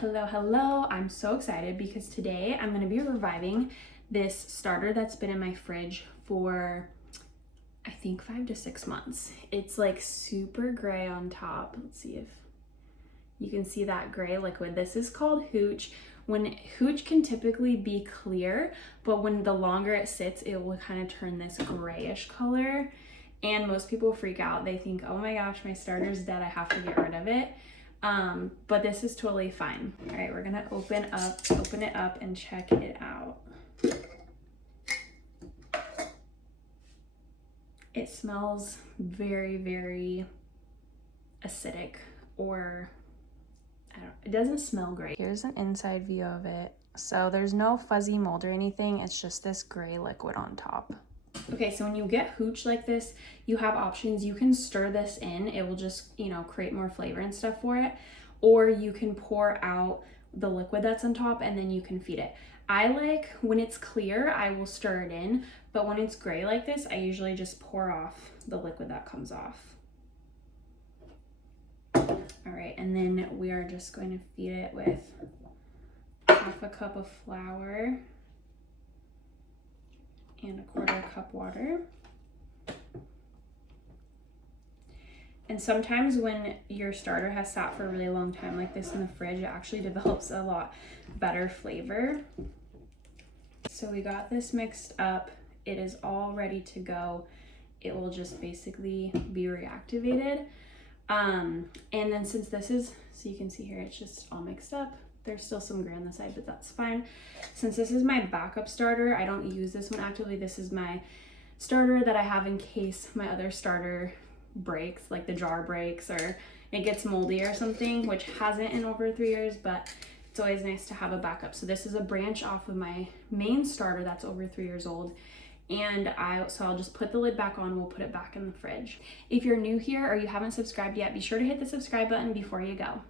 Hello, hello. I'm so excited because today I'm going to be reviving this starter that's been in my fridge for I think 5 to 6 months. It's like super gray on top. Let's see if you can see that gray liquid. This is called hooch. When hooch can typically be clear, but when the longer it sits, it will kind of turn this grayish color. And most people freak out. They think, oh my gosh, my starter's dead. I have to get rid of it. But this is totally fine. All right, we're gonna open it up and check it out. It smells very, very acidic, or I don't know, it doesn't smell great. Here's an inside view of it. So there's no fuzzy mold or anything. It's just this gray liquid on top. Okay, so when you get hooch like this, you have options. You can stir this in. It will just, create more flavor and stuff for it. Or you can pour out the liquid that's on top and then you can feed it. I like when it's clear, I will stir it in. But when it's gray like this, I usually just pour off the liquid that comes off. All right, and then we are just going to feed it with half a cup of flour and a 1/4 cup water. And sometimes when your starter has sat for a really long time like this in the fridge, it actually develops a lot better flavor. So we got this mixed up. It is all ready to go. It will just basically be reactivated. And then since this is, so you can see here, it's just all mixed up. There's still some gray on the side, but that's fine. Since this is my backup starter, I don't use this one actively. This is my starter that I have in case my other starter breaks, like the jar breaks or it gets moldy or something, which hasn't in over 3 years, but it's always nice to have a backup. So this is a branch off of my main starter that's over 3 years old. And I'll just put the lid back on. We'll put it back in the fridge. If you're new here or you haven't subscribed yet, be sure to hit the subscribe button before you go.